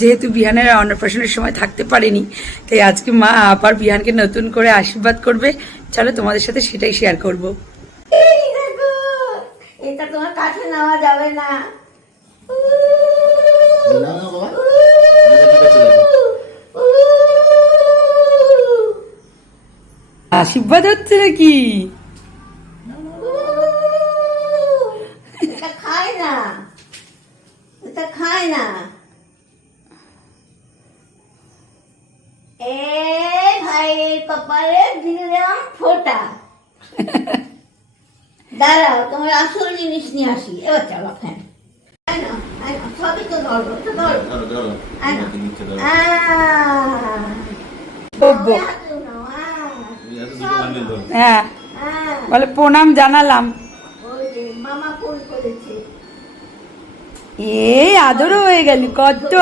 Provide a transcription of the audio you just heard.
যেহেতু বিহানের অন্নপ্রাশনের সময় থাকতে পারেনি, তাই আজকে মা আবার বিহানকে নতুন করে আশীর্বাদ করবে। চলো তোমাদের সাথে সেটাই শেয়ার করব। এই দেখো, এটা তোমার কাছে নেওয়া যাবে না। না না বাবা, ঠিক আছে দেখো। আশীর্বাদ হচ্ছে নাকি? এটা খায় না, এটা খায় না। এ ভাই কপালে দিলাম ফোঁটা। দাঁড়াও, তোমার আসল জিনিস নিয়ে আসি। এবার চলো ফ্যান। সবই তো ধরো, এটা ধরো। ধরো ধরো, আয় না। তোমাকে দিচ্ছে ধরো। এই এত দুটো বান্ডেল ধরো। হ্যাঁ, বলে প্রণাম জানালাম। ওই যে মামা ফোন করেছে। এই আদরও হয়ে গেল, কত